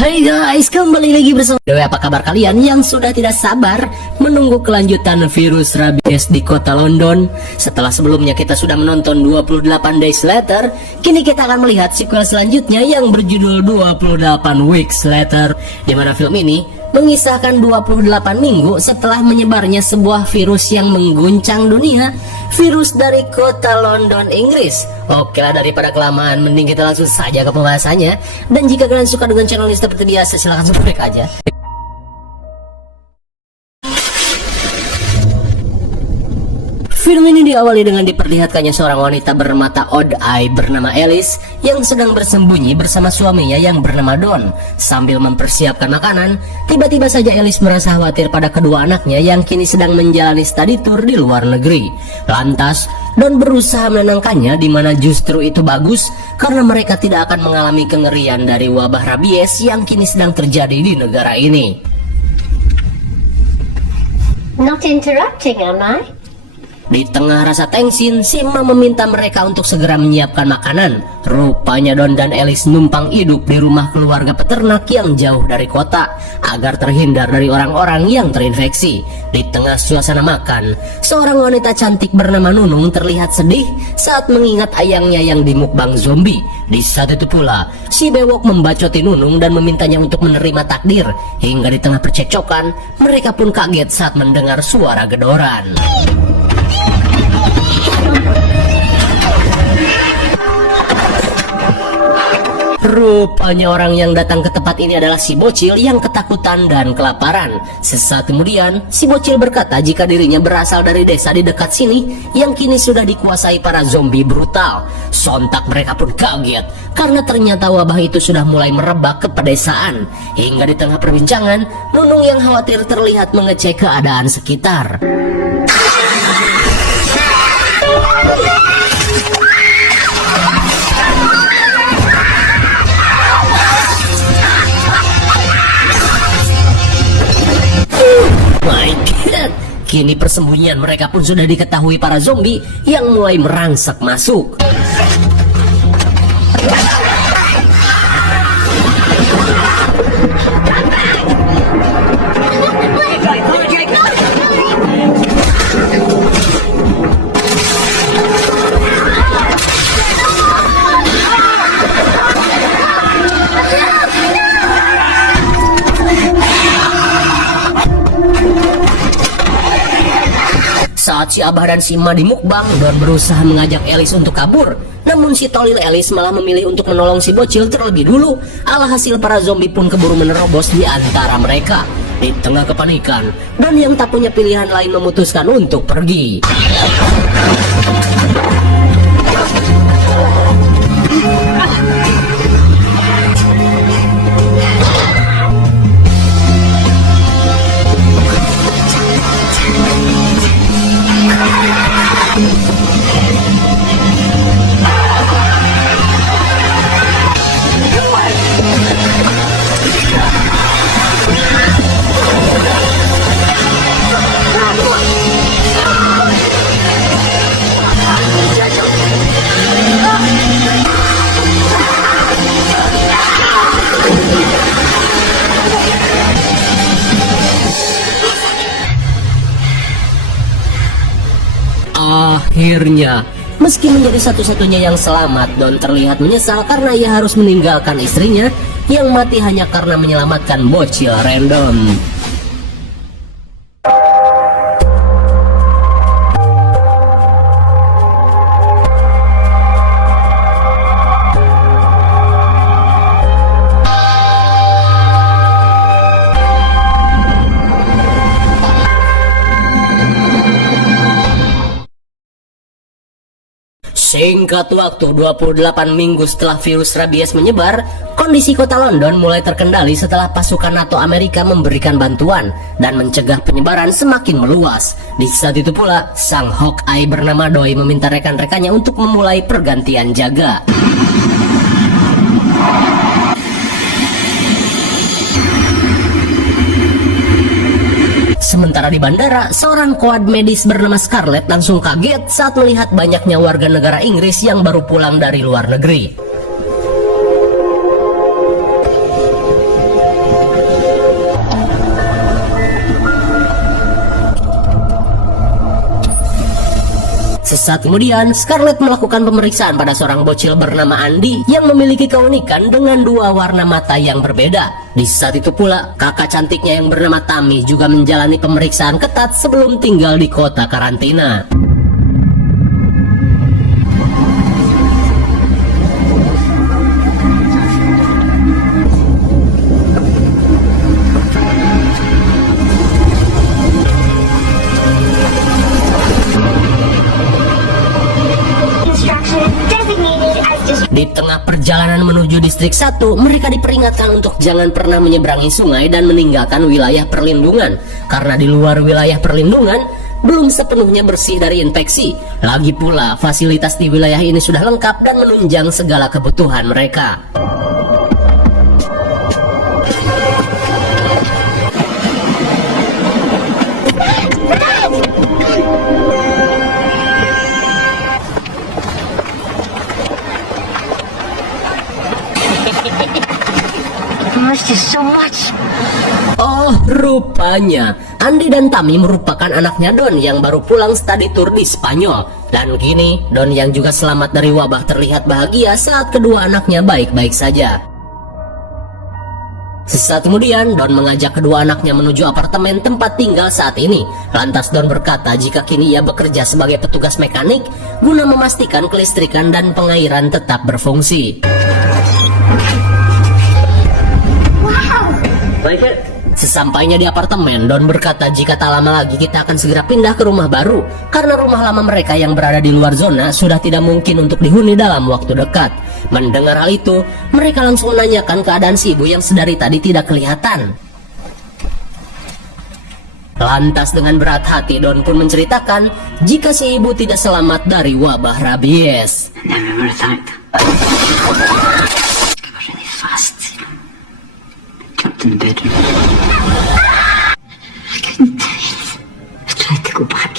Hai guys, kembali lagi bersama Dewi. Apa kabar kalian yang sudah tidak sabar menunggu kelanjutan virus rabies di kota London? Setelah sebelumnya kita sudah menonton 28 Days Later, kini kita akan melihat sequel selanjutnya yang berjudul 28 Weeks Later, di mana film ini mengisahkan 28 minggu setelah menyebarnya sebuah virus yang mengguncang dunia, virus dari kota London, Inggris. Oke lah, daripada kelamaan, mending kita langsung saja ke pembahasannya. Dan jika kalian suka dengan channel ini seperti biasa, silahkan subscribe aja. Film ini diawali dengan diperlihatkannya seorang wanita bermata odd eye bernama Alice yang sedang bersembunyi bersama suaminya yang bernama Don. Sambil mempersiapkan makanan, tiba-tiba saja Alice merasa khawatir pada kedua anaknya yang kini sedang menjalani study tour di luar negeri. Lantas, Don berusaha menenangkannya, di mana justru itu bagus karena mereka tidak akan mengalami kengerian dari wabah rabies yang kini sedang terjadi di negara ini. Not interrupting, am I? Di tengah rasa tensin, Sima meminta mereka untuk segera menyiapkan makanan. Rupanya Don dan Alice numpang hidup di rumah keluarga peternak yang jauh dari kota agar terhindar dari orang-orang yang terinfeksi. Di tengah suasana makan, seorang wanita cantik bernama Nunung terlihat sedih saat mengingat ayangnya yang dimukbang zombie. Di saat itu pula, si bewok membacoti Nunung dan memintanya untuk menerima takdir. Hingga di tengah percekcokan, mereka pun kaget saat mendengar suara gedoran. Rupanya orang yang datang ke tempat ini adalah si bocil yang ketakutan dan kelaparan. Sesaat kemudian, si bocil berkata jika dirinya berasal dari desa di dekat sini yang kini sudah dikuasai para zombie brutal. Sontak mereka pun kaget karena ternyata wabah itu sudah mulai merebak ke pedesaan. Hingga di tengah perbincangan, Nunung yang khawatir terlihat mengecek keadaan sekitar. My God, kini persembunyian mereka pun sudah diketahui para zombie yang mulai merangsek masuk. Saat si Abah dan si Ma dimukbang, Don berusaha mengajak Alice untuk kabur. Namun si tolil Alice malah memilih untuk menolong si bocil terlebih dulu. Alhasil para zombie pun keburu menerobos di antara mereka. Di tengah kepanikan, Don yang tak punya pilihan lain memutuskan untuk pergi. Akhirnya, meski menjadi satu-satunya yang selamat, Don terlihat menyesal karena ia harus meninggalkan istrinya yang mati hanya karena menyelamatkan bocil random. Singkat waktu 28 minggu setelah virus rabies menyebar, kondisi kota London mulai terkendali setelah pasukan NATO Amerika memberikan bantuan dan mencegah penyebaran semakin meluas. Di saat itu pula, sang Hawkeye bernama Doi meminta rekan-rekannya untuk memulai pergantian jaga. Sementara di bandara, seorang koad medis bernama Scarlett langsung kaget saat melihat banyaknya warga negara Inggris yang baru pulang dari luar negeri. Sesaat kemudian, Scarlett melakukan pemeriksaan pada seorang bocil bernama Andy yang memiliki keunikan dengan dua warna mata yang berbeda. Di saat itu pula, kakak cantiknya yang bernama Tammy juga menjalani pemeriksaan ketat sebelum tinggal di kota karantina. Di tengah perjalanan menuju distrik 1, mereka diperingatkan untuk jangan pernah menyeberangi sungai dan meninggalkan wilayah perlindungan, karena di luar wilayah perlindungan belum sepenuhnya bersih dari infeksi. Lagi pula, fasilitas di wilayah ini sudah lengkap dan menunjang segala kebutuhan mereka. Oh, rupanya Andy dan Tammy merupakan anaknya Don yang baru pulang studi tour di Spanyol. Dan kini Don yang juga selamat dari wabah terlihat bahagia saat kedua anaknya baik-baik saja. Sesaat kemudian Don mengajak kedua anaknya menuju apartemen tempat tinggal saat ini. Lantas Don berkata jika kini ia bekerja sebagai petugas mekanik guna memastikan kelistrikan dan pengairan tetap berfungsi. Sesampainya di apartemen, Don berkata jika tak lama lagi kita akan segera pindah ke rumah baru, karena rumah lama mereka yang berada di luar zona sudah tidak mungkin untuk dihuni dalam waktu dekat. Mendengar hal itu, mereka langsung menanyakan keadaan si ibu yang sedari tadi tidak kelihatan. Lantas dengan berat hati Don pun menceritakan jika si ibu tidak selamat dari wabah rabies. In bed. I couldn't do it. I tried to go back.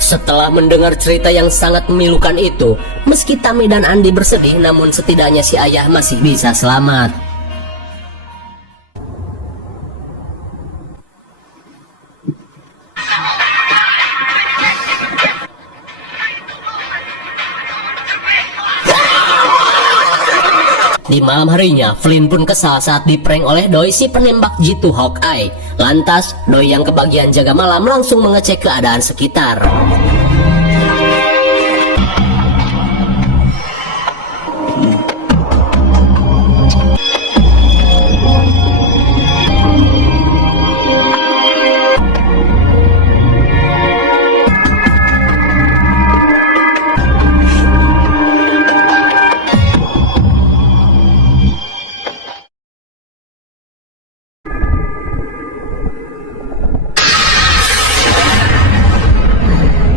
Setelah mendengar cerita yang sangat memilukan itu, meski Tammy dan Andy bersedih, namun setidaknya si ayah masih bisa selamat. Di malam harinya, Flynn pun kesal saat diprank oleh Doi si penembak jitu Hawkeye. Lantas, Doi yang kebagian jaga malam langsung mengecek keadaan sekitar.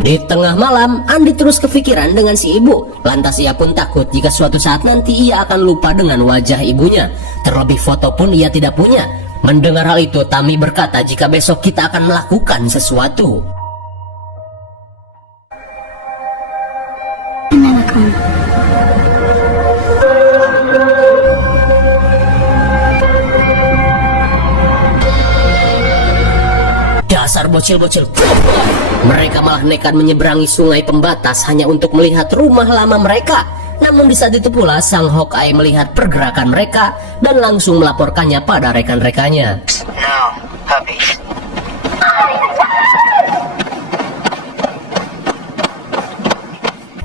Di tengah malam, Andy terus kepikiran dengan si ibu. Lantas ia pun takut jika suatu saat nanti ia akan lupa dengan wajah ibunya. Terlebih foto pun ia tidak punya. Mendengar hal itu, Tammy berkata jika besok kita akan melakukan sesuatu. Dasar bocil-bocil. Mereka malah nekat menyeberangi sungai pembatas hanya untuk melihat rumah lama mereka. Namun di saat itu pula sang Hawkeye melihat pergerakan mereka dan langsung melaporkannya pada rekan-rekannya.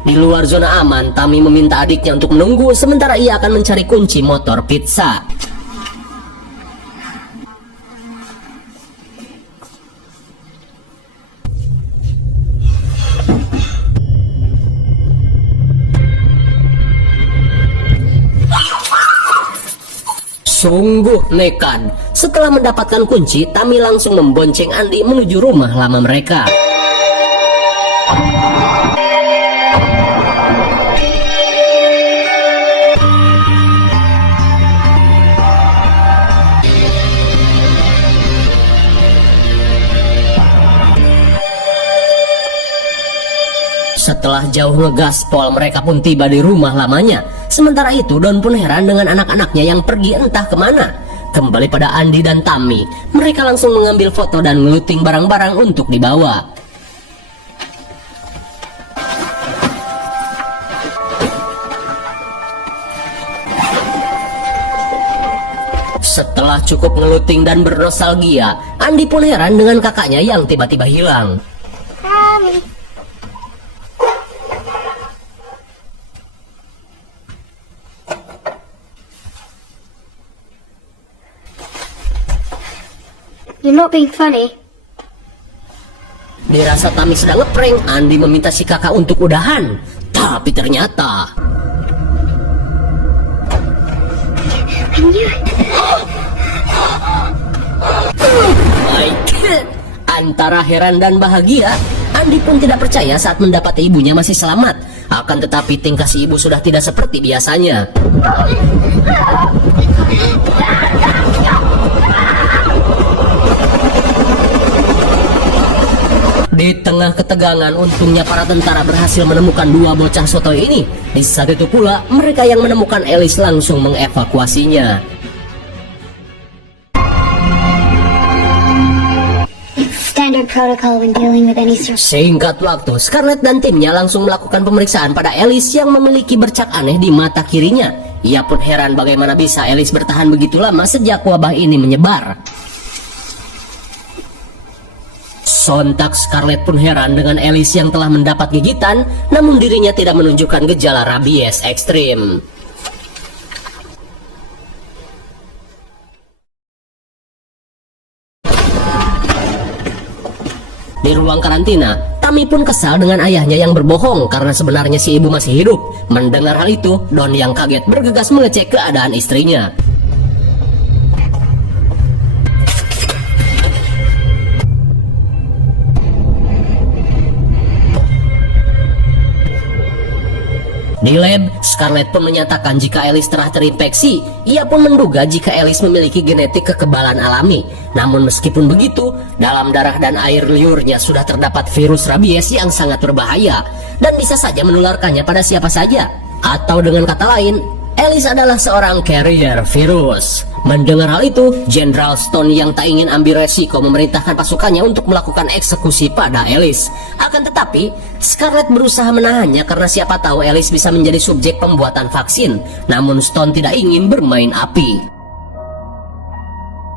Di luar zona aman, Tammy meminta adiknya untuk menunggu sementara ia akan mencari kunci motor pizza. Sungguh nekat. Setelah mendapatkan kunci, Tammy langsung membonceng Andy menuju rumah lama mereka. Setelah jauh ngegaspol, mereka pun tiba di rumah lamanya. Sementara itu Don pun heran dengan anak-anaknya yang pergi entah kemana. Kembali pada Andi dan Tammy, mereka langsung mengambil foto dan ngeluting barang-barang untuk dibawa. Setelah cukup ngeluting dan bernostalgia, Andi pun heran dengan kakaknya yang tiba-tiba hilang. You're not being funny. Dirasa Tammy sedang ngeprank, Andi meminta si kakak untuk udahan. Tapi ternyata antara heran dan bahagia, Andi pun tidak percaya saat mendapati ibunya masih selamat. Akan tetapi tingkah si ibu sudah tidak seperti biasanya. Di tengah ketegangan, untungnya para tentara berhasil menemukan dua bocah sotoy ini. Di saat itu pula, mereka yang menemukan Alice langsung mengevakuasinya. Standard protocol when dealing with any sort. Singkat waktu, Scarlett dan timnya langsung melakukan pemeriksaan pada Alice yang memiliki bercak aneh di mata kirinya. Ia pun heran bagaimana bisa Alice bertahan begitu lama sejak wabah ini menyebar. Sontak Scarlett pun heran dengan Alice yang telah mendapat gigitan, namun dirinya tidak menunjukkan gejala rabies ekstrim. Di ruang karantina, Tammy pun kesal dengan ayahnya yang berbohong karena sebenarnya si ibu masih hidup. Mendengar hal itu, Don yang kaget bergegas mengecek keadaan istrinya. Di lab, Scarlett pun menyatakan jika Alice telah terinfeksi. Ia pun menduga jika Alice memiliki genetik kekebalan alami. Namun meskipun begitu, dalam darah dan air liurnya sudah terdapat virus rabies yang sangat berbahaya dan bisa saja menularkannya pada siapa saja. Atau dengan kata lain, Alice adalah seorang carrier virus. Mendengar hal itu, Jenderal Stone yang tak ingin ambil resiko memerintahkan pasukannya untuk melakukan eksekusi pada Alice. Akan tetapi, Scarlett berusaha menahannya karena siapa tahu Alice bisa menjadi subjek pembuatan vaksin. Namun Stone tidak ingin bermain api.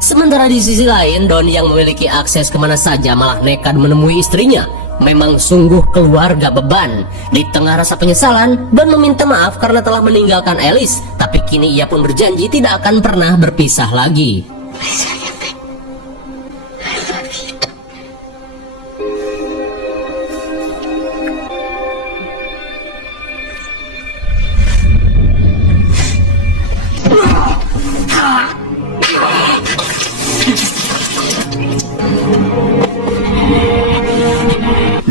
Sementara di sisi lain, Don yang memiliki akses kemana saja malah nekat menemui istrinya. Memang sungguh keluarga beban. Di tengah rasa penyesalan, Don meminta maaf karena telah meninggalkan Alice. Tapi kini ia pun berjanji tidak akan pernah berpisah lagi.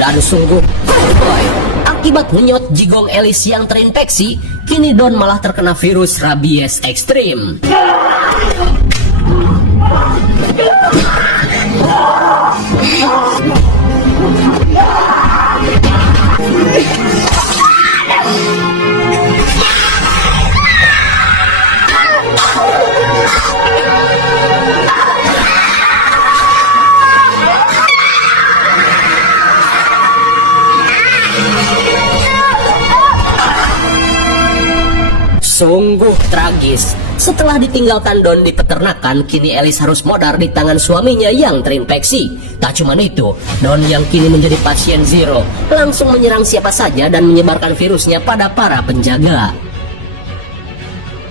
Dan sungguh, boy, akibat menyot jigong Alice yang terinfeksi, kini Don malah terkena virus rabies ekstrim. Sungguh tragis. Setelah ditinggalkan Don di peternakan, kini Alice harus modar di tangan suaminya yang terinfeksi. Tak cuma itu, Don yang kini menjadi pasien zero langsung menyerang siapa saja dan menyebarkan virusnya pada para penjaga.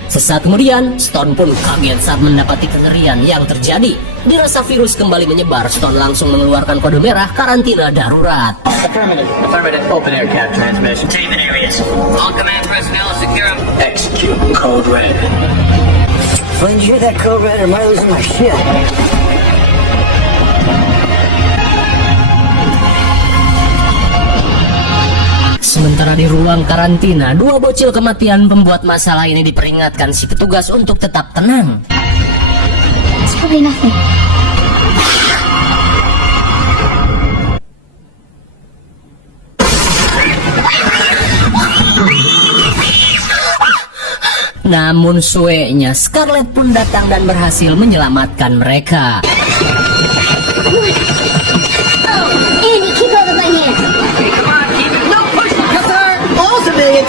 Sesaat kemudian, Stone pun kaget saat mendapati kengerian yang terjadi. Dirasa virus kembali menyebar, Stone langsung mengeluarkan kode merah karantina darurat. Affirmative. Affirmative. Open air cap transmission. Taven areas. All command personnel secure. Execute code red. When you hear that code red, am I losing my shit? Sementara di ruang karantina, dua bocil kematian pembuat masalah ini diperingatkan si petugas untuk tetap tenang. It's probably nothing. Namun suenya Scarlet pun datang dan berhasil menyelamatkan mereka. Andy, keep hold of my hand. Come on, keep it. No push. Yes, sir. All civilians,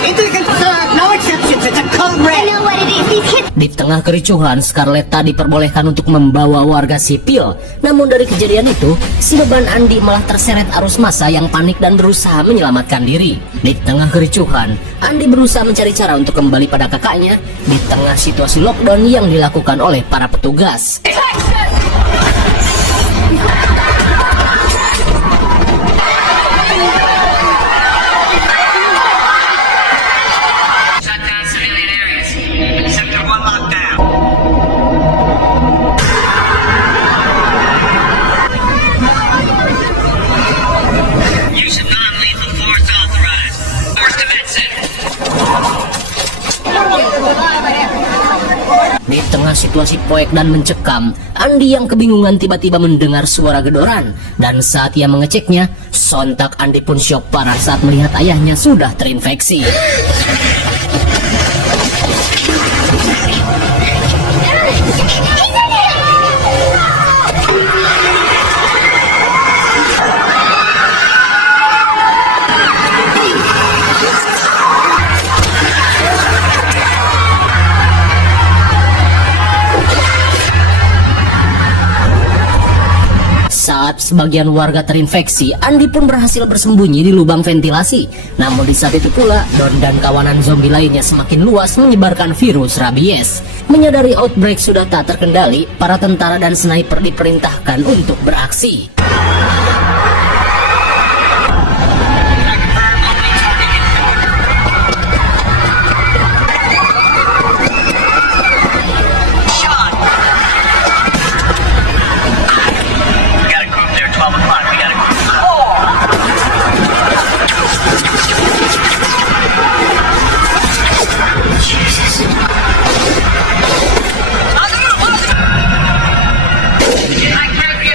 sir. No exceptions. It's a code I red. know what it is. These kids. Di tengah kericuhan, Scarlet tak diperbolehkan untuk membawa warga sipil. Namun dari kejadian itu, si beban Andy malah terseret arus massa yang panik dan berusaha menyelamatkan diri. Di tengah kericuhan, Andy berusaha mencari cara untuk kembali pada kakaknya di tengah situasi lockdown yang dilakukan oleh para petugas. Shut down civilian areas. Sector 1 locked down. Use of non-lethal force authorized. Force to med center. Di tengah situasi poek dan mencekam, Andy yang kebingungan tiba-tiba mendengar suara gedoran. Dan saat ia mengeceknya, sontak Andy pun syok parah saat melihat ayahnya sudah terinfeksi. Saat sebagian warga terinfeksi, Andy pun berhasil bersembunyi di lubang ventilasi. Namun di saat itu pula, Don dan kawanan zombie lainnya semakin luas menyebarkan virus rabies. Menyadari outbreak sudah tak terkendali, para tentara dan sniper diperintahkan untuk beraksi. We got a group there, 12 o'clock. We got a group.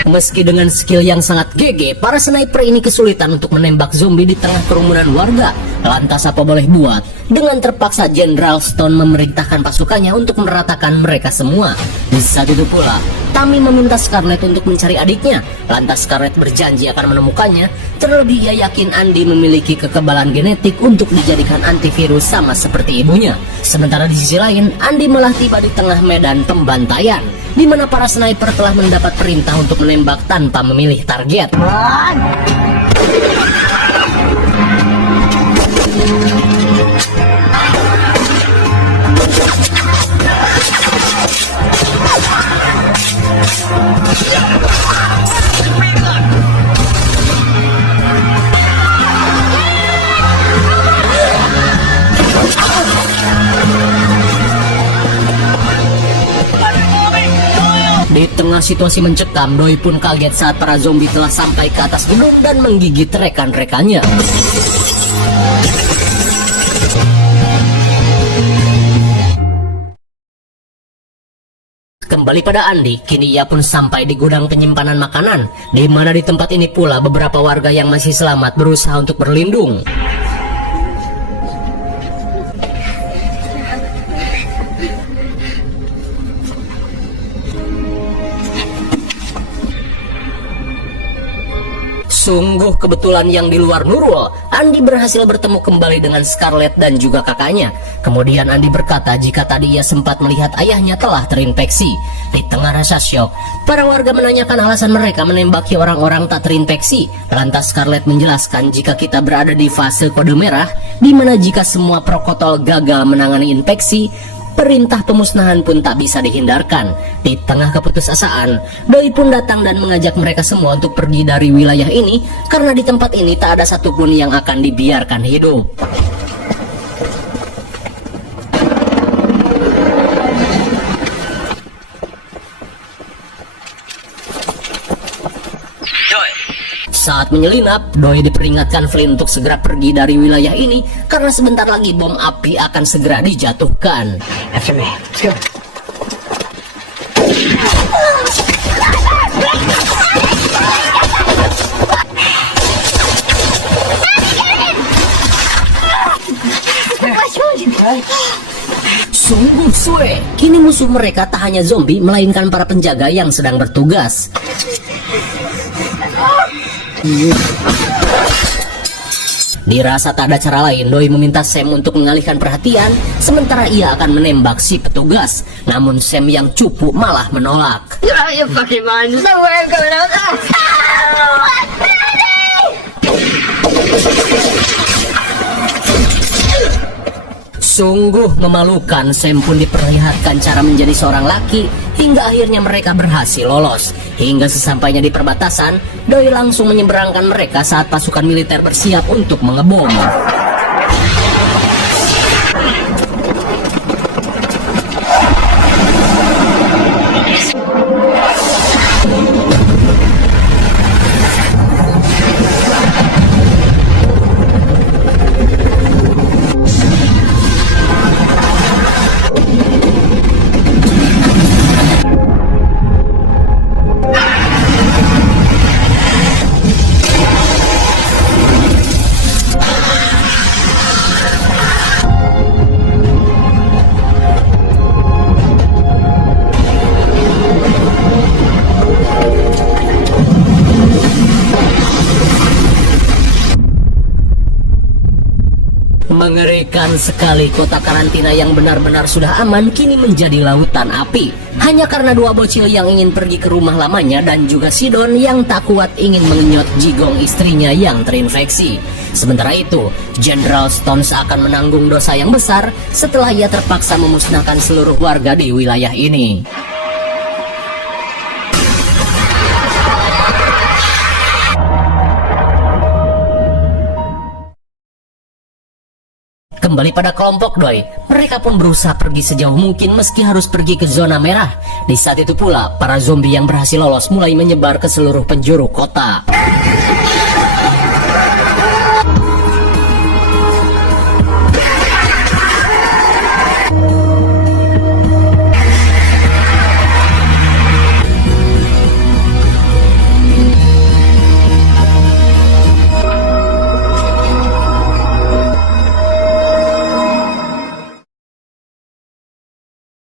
Meski dengan skill yang sangat GG, para sniper ini kesulitan untuk menembak zombie di tengah kerumunan warga. Lantas apa boleh buat? Dengan terpaksa Jenderal Stone memerintahkan pasukannya untuk meratakan mereka semua. Di saat itu pula, Tammy meminta Scarlet untuk mencari adiknya. Lantas Scarlet berjanji akan menemukannya. Terlebih ia yakin Andy memiliki kekebalan genetik untuk dijadikan antivirus sama seperti ibunya. Sementara di sisi lain, Andy malah tiba di tengah medan pembantaian, di mana para sniper telah mendapat perintah untuk menembak tanpa memilih target. Di tengah situasi mencekam, Doi pun kaget saat para zombie telah sampai ke atas gedung dan menggigit rekan-rekannya. Kembali pada Andy, kini ia pun sampai di gudang penyimpanan makanan, di mana di tempat ini pula beberapa warga yang masih selamat berusaha untuk berlindung. Sungguh kebetulan yang di luar Nurul, Andy berhasil bertemu kembali dengan Scarlet dan juga kakaknya. Kemudian Andy berkata jika tadi ia sempat melihat ayahnya telah terinfeksi. Di tengah rasa syok, para warga menanyakan alasan mereka menembaki orang-orang tak terinfeksi. Lantas Scarlet menjelaskan jika kita berada di fase kode merah, di mana jika semua protokol gagal menangani infeksi, perintah pemusnahan pun tak bisa dihindarkan. Di tengah keputusasaan, Doi pun datang dan mengajak mereka semua untuk pergi dari wilayah ini, karena di tempat ini tak ada satupun yang akan dibiarkan hidup. Saat menyelinap, Doi diperingatkan Flynn untuk segera pergi dari wilayah ini karena sebentar lagi bom api akan segera dijatuhkan. After me. Let's go. Sungguh Sway. Kini musuh mereka tak hanya zombie, melainkan para penjaga yang sedang bertugas. Dirasa tak ada cara lain, Doi meminta Sam untuk mengalihkan perhatian, sementara ia akan menembak si petugas. Namun Sam yang cupu malah menolak. You're out of your fucking mind. There's no way I'm going out there. Sungguh memalukan, Sam pun diperlihatkan cara menjadi seorang laki, hingga akhirnya mereka berhasil lolos. Hingga sesampainya di perbatasan, Doi langsung menyeberangkan mereka saat pasukan militer bersiap untuk mengebom. Mengerikan sekali, kota karantina yang benar-benar sudah aman kini menjadi lautan api. Hanya karena dua bocil yang ingin pergi ke rumah lamanya dan juga Sidon yang tak kuat ingin mengenyot Jigong istrinya yang terinfeksi. Sementara itu, General Stone akan menanggung dosa yang besar setelah ia terpaksa memusnahkan seluruh warga di wilayah ini. Kembali pada kelompok Doi, mereka pun berusaha pergi sejauh mungkin meski harus pergi ke zona merah. Di saat itu pula, para zombie yang berhasil lolos mulai menyebar ke seluruh penjuru kota.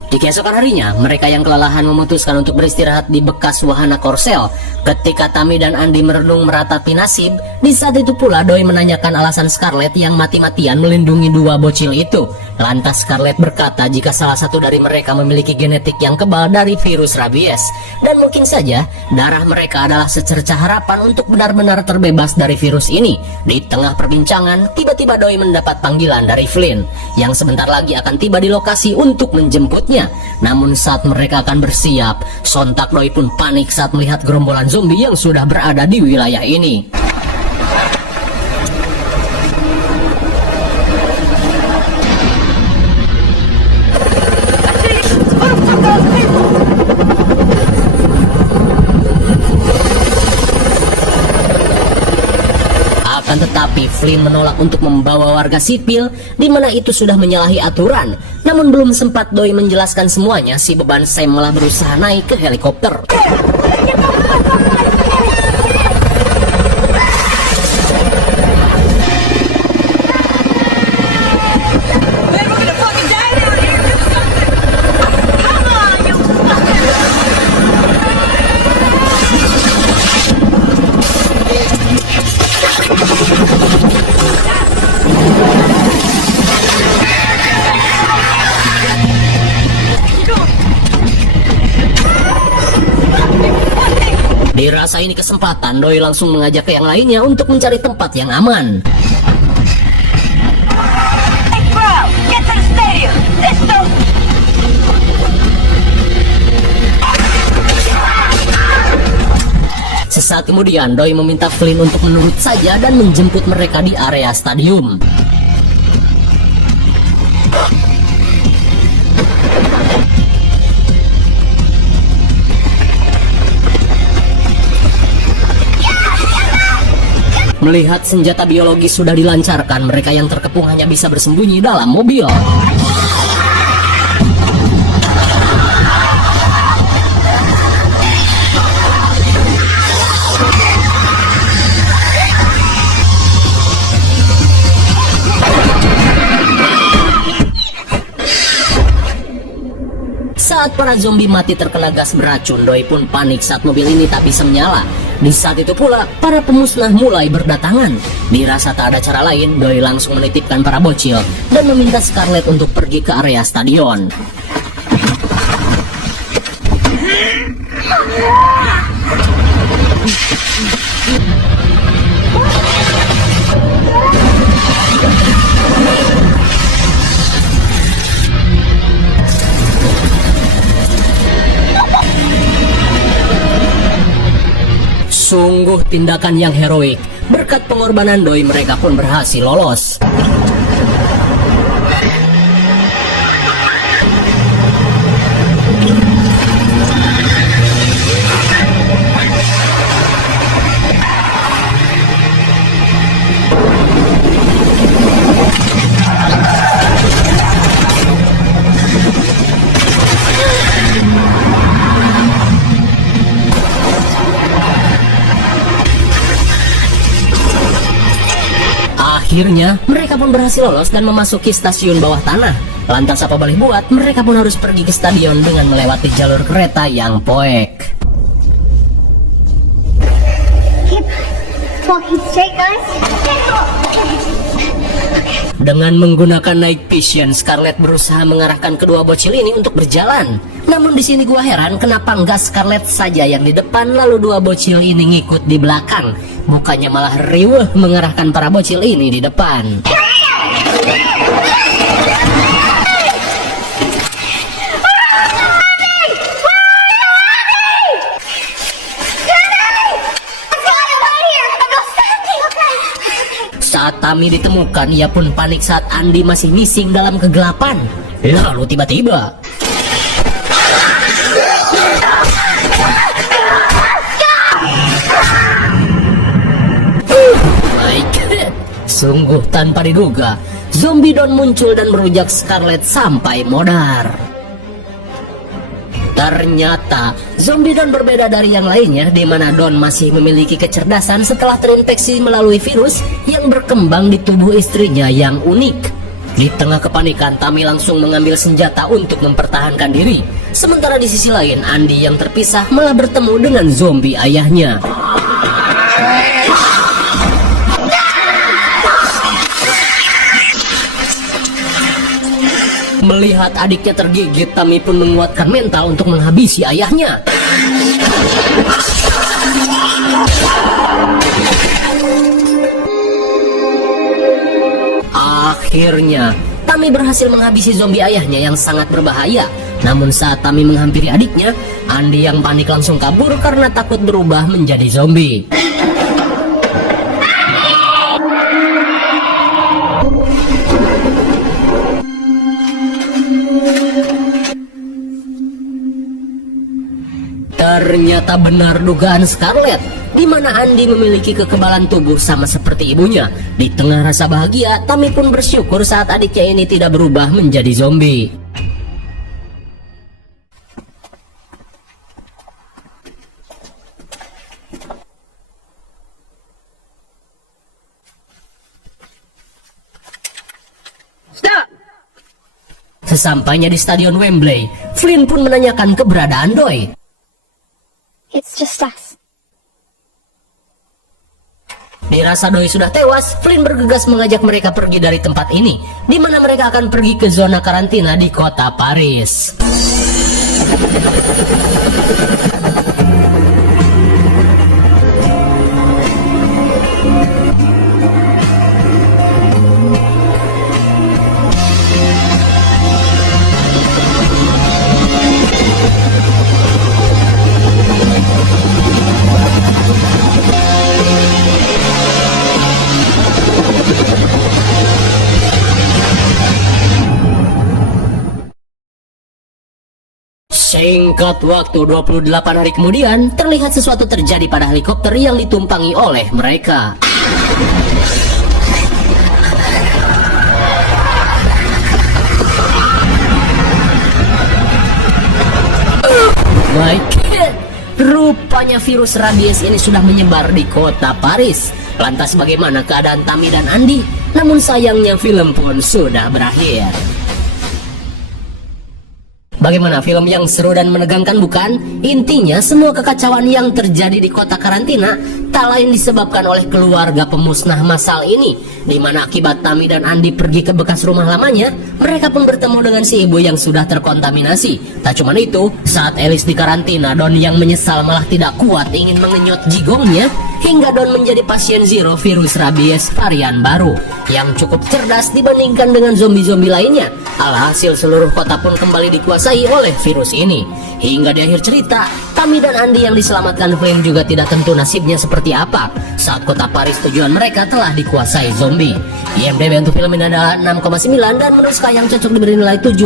Di keesokan harinya, mereka yang kelelahan memutuskan untuk beristirahat di bekas wahana Korsel. Ketika Tammy dan Andy merenung meratapi nasib, di saat itu pula Doi menanyakan alasan Scarlett yang mati-matian melindungi dua bocil itu. Lantas Scarlett berkata jika salah satu dari mereka memiliki genetik yang kebal dari virus rabies. Dan mungkin saja darah mereka adalah secercah harapan untuk benar-benar terbebas dari virus ini. Di tengah perbincangan, tiba-tiba Doi mendapat panggilan dari Flynn, yang sebentar lagi akan tiba di lokasi untuk menjemputnya. Namun saat mereka akan bersiap, sontak Doi pun panik saat melihat gerombolan zombie yang sudah berada di wilayah ini. Akan tetapi Flynn menolak untuk membawa warga sipil, di mana itu sudah menyalahi aturan. Namun belum sempat Doi menjelaskan semuanya, si beban Sam malah berusaha naik ke helikopter. Dirasa ini kesempatan, Doi langsung mengajak ke yang lainnya untuk mencari tempat yang aman. Hey, bro, get to the stadium. This don't... Sesaat kemudian, Doi meminta Flynn untuk menurut saja dan menjemput mereka di area stadium. Melihat senjata biologis sudah dilancarkan, mereka yang terkepung hanya bisa bersembunyi dalam mobil. Saat para zombie mati terkena gas beracun, Doi pun panik saat mobil ini tak bisa menyala. Di saat itu pula, para pemusnah mulai berdatangan. Dirasa tak ada cara lain, Doi langsung menitipkan para bocil dan meminta Scarlett untuk pergi ke area stadion. Sungguh tindakan yang heroik. Berkat pengorbanan Doi, mereka pun berhasil lolos. Akhirnya, mereka pun berhasil lolos dan memasuki stasiun bawah tanah. Lantas apa boleh buat, mereka pun harus pergi ke stadion dengan melewati jalur kereta yang poek. Keep walking straight, guys. Dengan menggunakan night vision, Scarlett berusaha mengarahkan kedua bocil ini untuk berjalan. Namun di sini gua heran kenapa enggak Scarlett saja yang di depan lalu dua bocil ini ngikut di belakang. Bukannya malah riweuh mengarahkan para bocil ini di depan. Saat Tammy ditemukan, ia pun panik saat Andy masih missing dalam kegelapan. Lalu tiba-tiba sungguh tanpa diduga, zombie Don muncul dan merujak Scarlett sampai modar. Ternyata, zombie Don berbeda dari yang lainnya, di mana Don masih memiliki kecerdasan setelah terinfeksi melalui virus yang berkembang di tubuh istrinya yang unik. Di tengah kepanikan, Tammy langsung mengambil senjata untuk mempertahankan diri. Sementara di sisi lain, Andy yang terpisah malah bertemu dengan zombie ayahnya. Melihat adiknya tergigit, Tammy pun menguatkan mental untuk menghabisi ayahnya. Akhirnya, Tammy berhasil menghabisi zombie ayahnya yang sangat berbahaya. Namun saat Tammy menghampiri adiknya, Andy yang panik langsung kabur karena takut berubah menjadi zombie. Ternyata benar dugaan Scarlett, di mana Andy memiliki kekebalan tubuh sama seperti ibunya. Di tengah rasa bahagia, Tammy pun bersyukur saat adiknya ini tidak berubah menjadi zombie. Sesampainya di stadion Wembley, Flynn pun menanyakan keberadaan Doi. It's just us. Dirasa Doi sudah tewas, Flynn bergegas mengajak mereka pergi dari tempat ini, di mana mereka akan pergi ke zona karantina di kota Paris. Singkat waktu 28 hari kemudian, terlihat sesuatu terjadi pada helikopter yang ditumpangi oleh mereka. My God, rupanya virus rabies ini sudah menyebar di kota Paris. Lantas bagaimana keadaan Tammy dan Andy? Namun sayangnya film pun sudah berakhir. Bagaimana film yang seru dan menegangkan bukan? Intinya semua kekacauan yang terjadi di kota karantina tak lain disebabkan oleh keluarga pemusnah massal ini, di mana akibat Tammy dan Andy pergi ke bekas rumah lamanya, mereka pun bertemu dengan si ibu yang sudah terkontaminasi. Tak cuma itu, saat Alice di karantina, Don yang menyesal malah tidak kuat ingin mengenyot jigongnya, hingga Don menjadi pasien zero virus rabies varian baru yang cukup cerdas dibandingkan dengan zombie-zombie lainnya. Alhasil seluruh kota pun kembali dikuasai oleh virus ini. Hingga di akhir cerita, Tammy dan Andy yang diselamatkan Flynn juga tidak tentu nasibnya seperti apa saat kota Paris tujuan mereka telah dikuasai zombie. IMDb untuk film ini adalah 6,9 dan menurut Sky yang cocok diberi nilai 7,2.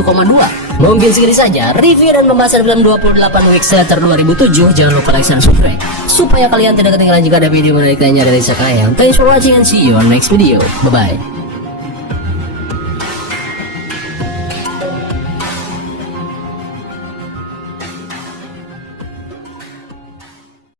Mungkin segini saja review dan pembahasan film 28 Weeks Later 2007. Jangan lupa like dan subscribe supaya kalian tidak ketinggalan jika ada video menarik lainnya dari Sky. Thanks for watching and see you on next video. Bye bye.